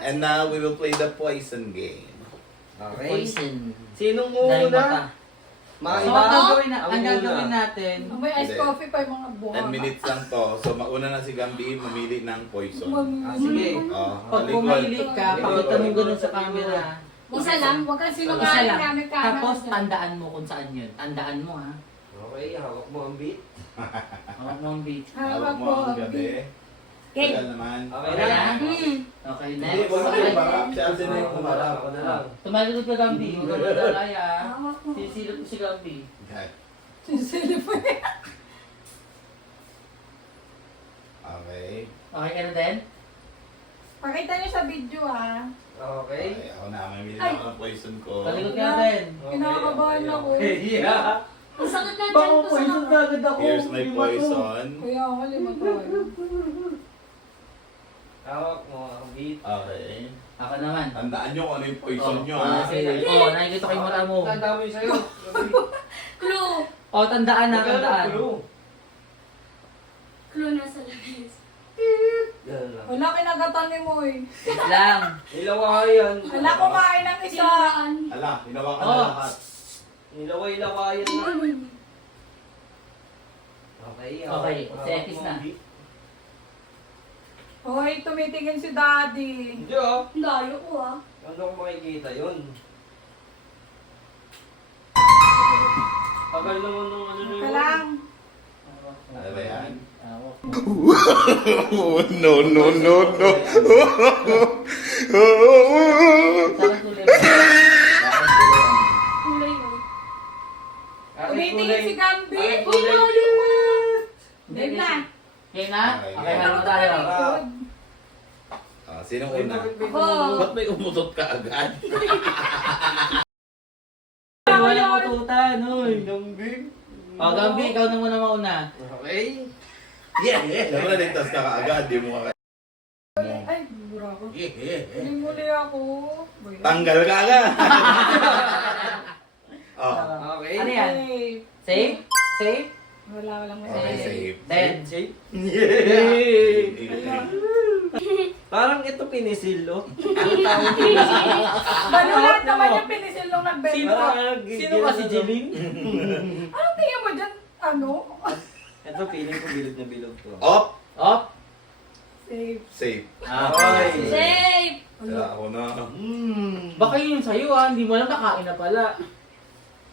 And now we will play the poison game. Okay. Poison. Sinong Dahil una? mata. Mga So, iba? ang gagawin natin, May ice Hindi. coffee pa yung mga buha. 10 minutes lang to. So mauna na si Gambi mamili ng poison. Ah, sige. Oh, pag talikod. pumili ka, pakita mo ganun sa camera. Isa lang, huwag kang Isa sinungaling lang. namin camera. Tapos tandaan mo kung saan yun. Tandaan mo ha. Okay, hawak mo ang beat. Hawak mo ang beat. Hawak mo ang gabi. Okay. Tagal naman. Okay Okay na? na? Hmm. Okay, Hindi, next. huwag mo humarap. Si Alden na yung Ako humarap. na lang. Tumalunod ka Gambi. Huwag ka magdalaya. Hawak mo. Sisilip ko si Gambi. Okay. Sisilip mo. Okay. Okay ka na din? Pakita niyo sa video ah. Okay. Okay, ako na. Mamili na ako ng poison ko. Talikod ka na din. Kinakabahan ako. Okay, yeah. Ang sakit na Baka dyan ko sa poison mga. na agad ako. Here's my Lima to. poison. Kuya, ako lima tayo. Hawak mo ang beat. Okay. Ako naman. Tandaan nyo kung ano yung poison nyo, Ah, ha? sige. Oh, nakikita ko yung mata mo. Tanda mo yung sa'yo. Clue. Oh, tandaan na, Magkano tandaan. clue? Clue nasa labis. Ganun lang. Wala kinagatan ni Moy. Wait lang. Nilawayan. Wala kumain ng isa. Sinulaan. Ala, ginawa ka Oh. na lahat. Nilaway-lawayan na. Okay, Okay, hawak si X mo na. ang beat. Hoy, tumitingin si Daddy. Hindi ah. Ang layo ko ah. Ano ko makikita yun? Tagal naman nung ano na Ka yun. lang. Ano ba yan? Hawak mo. Oh, no, no, no, no. Saan tuloy mo? Kulay mo. Tumitingin si Gambi. Bakit Uy, kulay? layo ko. Game na. Okay na? Okay. Okay, ano tayo? Ah, sinong una? Ako. Ba't may umutot ka agad? Walang ututan, uy. Gambi. Oh, Gambi, ikaw na muna mauna. Okay. Yeah, yeah. Siyempre, ligtas ka kaagad. Di mo ka Ay, bura ko. Yeah, yeah, yeah. Hindi muli ako. Boy. Tanggal ka agad. Oh, Okay. Ano yan? Safe. Safe? Safe? Walang okay, safe. Then, Shape? Yeah. Parang ito pinisil, oh. Balulat naman yung pinisil nung Sino nagbenta. ka? Sino ka si Jiling? Anong tingin mo dyan? Ano? Ito feeling ko bilog na bilog to. Op. Op. Safe. Safe. Okay. Safe. Kaya ako na. Baka yun sa'yo ah, hindi mo alam nakain na pala.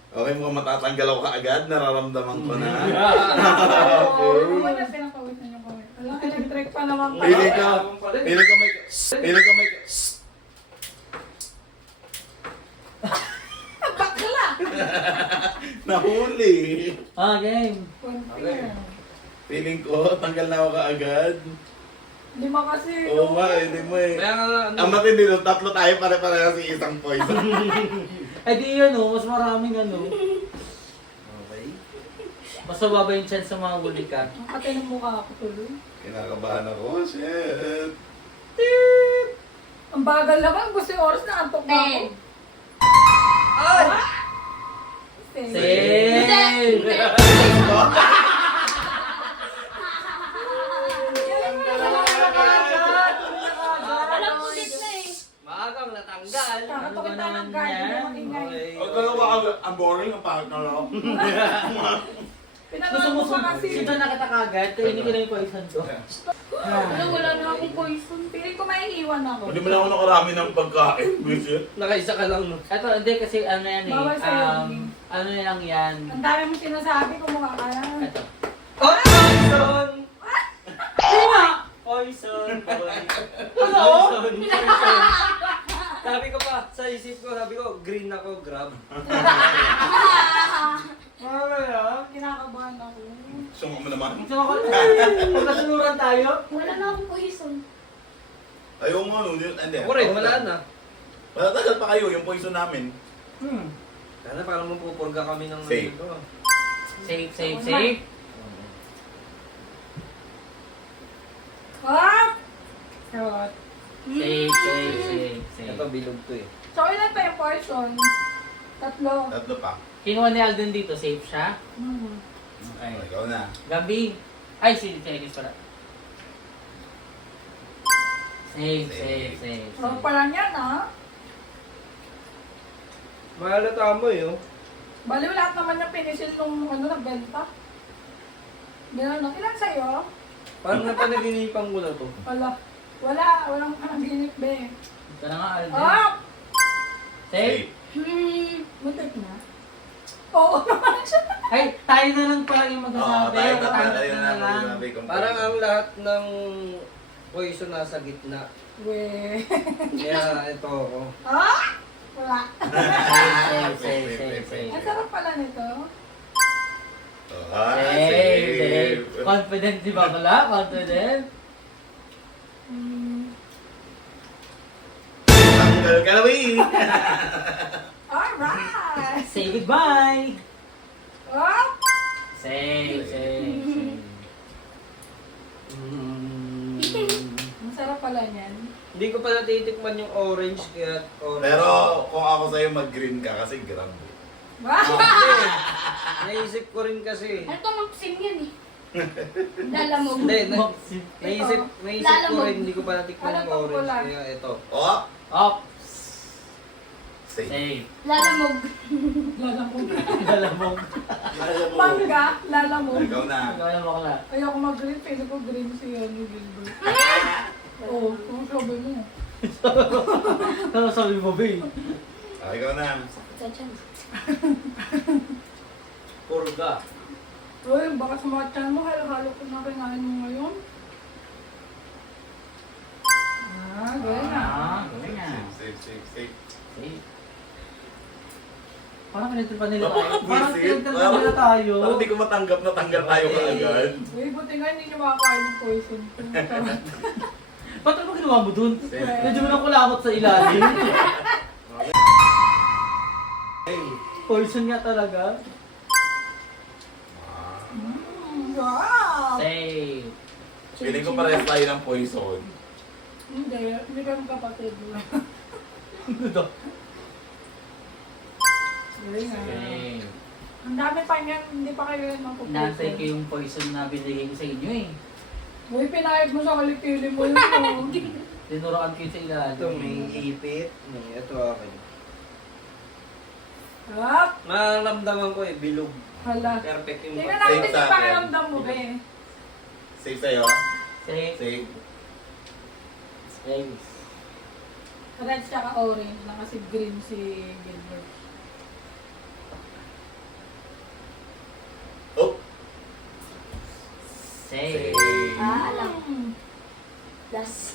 Okay, mukhang matatanggal ako kaagad. Nararamdaman ko na. Ano ba na pinakawit na yung kawit? Wala, electric pa naman pala. Piling ko. Piling ko may... Piling ko may... Bakla! Nahuli. Ah, game. Kunti Okay. na. Piling ko, tanggal na ako kaagad. Lima kasi. Oo nga, hindi mo eh. Kaya nga, ano, Ang matindi nun, tatlo tayo pare-pareho si isang poison. Eh di yun oh, mas maraming ano. okay. Mas mababa yung chance sa mga huli ka. Ang kati ng mukha ako tuloy. Kinakabahan ako, shit. Ang bagal naman. Gusto yung oras na antok na ako. Ten. Ay! Safe. Save! Alam ko dit na eh. Maagang natanggal. Kakatukit tayo ng Ano ba guard. naman Hindi yan? ako ingay. Okay. Ang dalawa ang boring, ang pangit na lang. Gusto mo Pinangalan ko kasi. sundan na kita kagad, kainin ko na yung poison ko. Wala, wala na akong poison. Piling ko may iwan ako. Hindi mo na ako nakarami ng pagkain, bullshit. Nakaisa ka lang, no? Eto, hindi kasi ano yan eh. Bawal sa'yo, Ano lang yan. Ang dami mong sinasabi kung mukha ka na. Eto. Poison! Poison! Ano? Poison! Poison! Sabi ko pa, sa isip ko, sabi ko, green ako, grab. Kinakabahan ako. Sungo mo naman. Magkasunuran tayo? Wala na akong poison. Ayaw nga, no? Hindi. Ako rin, wala na. Matatagal pa kayo, yung poison namin. Sana parang mapupurga kami ng Safe. ano to. Safe, safe, safe. Ah! Shot. Safe, safe, safe, safe. Ito, bilog to eh. So, ilan pa yung portion? Tatlo. Tatlo pa. Kinuha ni Alden dito, safe siya? Hmm. Okay. Oh, ikaw na. Gabi. Ay, si Chinese pala. Safe. Wrong pa lang yan, ha? Mahalata mo eh, oh. Baliw lahat naman yung pinisil nung nagbenta. Gano'n, ilan sa'yo? Parang napanaginipan ko na to. Walang panaginip, be. Ito na nga, Alden. Oh! Safe. Muntik na. Oo naman siya. Ay, tayo na lang pala yung Oo, magsasabi. tayo Tayo na na lang. magsasabi kung Parang pwede. ang lahat ng poison nasa gitna. We. Kaya ito ako. Ah? Wala. Safe. Ang sarap pala nito. Safe. Confident, di ba pala? Confident. Tanggal ka na, Wee! Alright! Say goodbye. Oh! Safe. Ang sarap pala niyan. Hindi ko pa natitikman yung orange, kaya orange. Pero kung ako sa'yo mag-green ka kasi gram. Wow! Naisip ko rin kasi. Ano to, Maxim yan eh. Lalamog. Hindi, Maxim. naisip ko Lalamog. rin, hindi ko pa natikman Ano yung to, orange, pula? kaya ito. Oh! Up. Safe. Safe. Lalamog. Lalamog. Lalamog. Mangga, lalamog. Ikaw na. Lalamog na. Ayoko mag-green, pili ko green si Gilbert. Oo, kung sabi mo. Ano sabi mo, babe? Ikaw na. Sa dyan. Purga. Uy, baka sa mga tiyan mo, halo-halo ko na kinain mo ngayon. Gawin na. Gawin na. Safe. Safe. Parang pinagtripan nila Parang tayo. Parang visit. pinagtripan nila tayo. Parang di ko matanggap na tanggal tayo kaagad. Uy, buti nga hindi nyo makakain ng poison. Charot. Ba't ano ginawa mo dun? Safe. Medyo mo nang kulakot sa ilalim. Poison nga talaga. Wow! Safe. Piling ko parehas tayo ng poison. Hindi kami kapatid. Ano daw? Gawin na. Safe. Ang dami pa niyan, hindi pa kayo yan Nantay ko mapupoison. yung poison na binigay ko sa inyo eh. Uy, pinayag mo sa kalipili mo yun. oh. Tinuruan ko yun sa ilalim. Ito may ipit. Ito akin. Hap! Nararamdaman ko eh, bilog. Hala. Perfect yung Tingnan Safe natin sa yung akin. pakiramdam mo, be. Safe sa'yo? Safe. Safe. Safe. Red tsaka orange na kasi green si Gilbert. Oh! Safe. Ah, alam. Hmm. Das.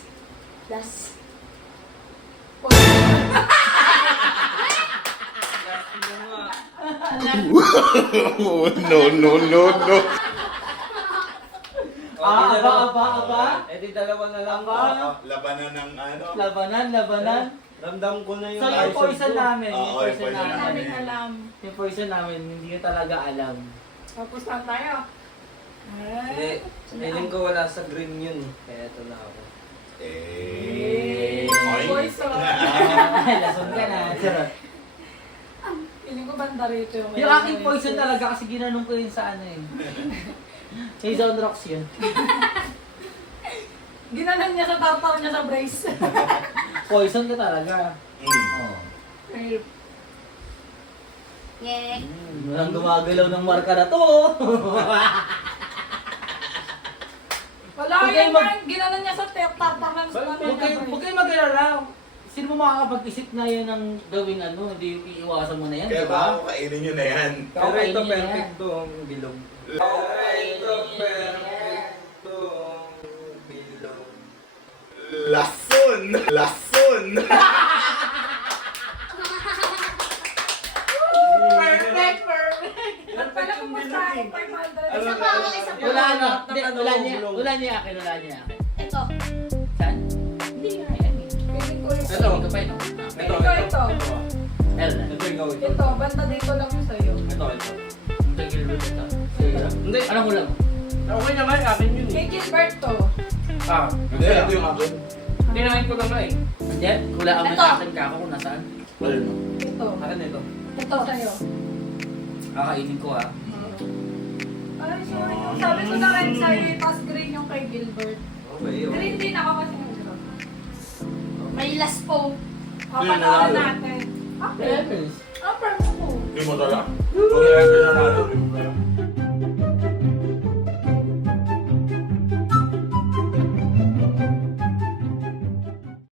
No. Aba. Eh di dalawa na lang. Labanan ng ano? Labanan. Ramdam ko na yung So yung poison namin, Oo, yung poison yung poison Hindi namin. namin alam. Yung poison namin, hindi ko talaga alam. Tapos lang tayo. Hindi. Feeling ko wala sa green yun. Kaya ito na ako. Eh. Poison. Lason ka na. Charot. Feeling ko banda rito yung... Yung aking poison talaga kasi ginanong ko yun sa ano eh. Jason Rocks yun. Ginanan niya sa tartar niya sa brace. Poison ka talaga. Oh. Fair. Ngek. Walang gumagalaw ng marka na to. Wala Huwag kayo yun man. Ginanan niya sa tartar ng Huwag kayo mag-alala. Sino mo makakapag-isip na yan ng gawing ano, hindi yung iiwasan mo na yan, Kaya di ba ba? ako kainin nyo na yan? Pero ito Kakainin niya perfect yan. to, ang bilog. Ito perfect to, ang bilog. Lason! Perfect! Ba't pala kumusta ako 500? Isa pa ako, isa pa. Wala na. Lahat ng Hindi, ano, wala gulong. niya akin. Ito. Saan? Hindi nga yan eh. Feeling ko ito. Ito, huwag ka pa ito. Ito. Meron na. Ito ikaw, ito. Ito, banda dito lang yung sa'yo. Ito. Ito, Gilbert ito. Sige. Hindi. Anong ulam? Okay naman, akin yun eh. Kay Gilbert to. Ah. Hindi, ito yung akin. Tinahin ko lang na eh. Hindi, wala kami Ito. sa akin kako kung nasaan. Wala no? Ito. Akin ito. Ito sa'yo. Kakainin ko ah. Ay, sorry. Sabi ko na rin sa'yo, tapos green yung kay Gilbert. Okay, okay. Green din ako kasi yung green. May last po. Papanoorin natin. Okay. Evans. Ang friends ko. Hindi mo talaga. Kung i-record na natin.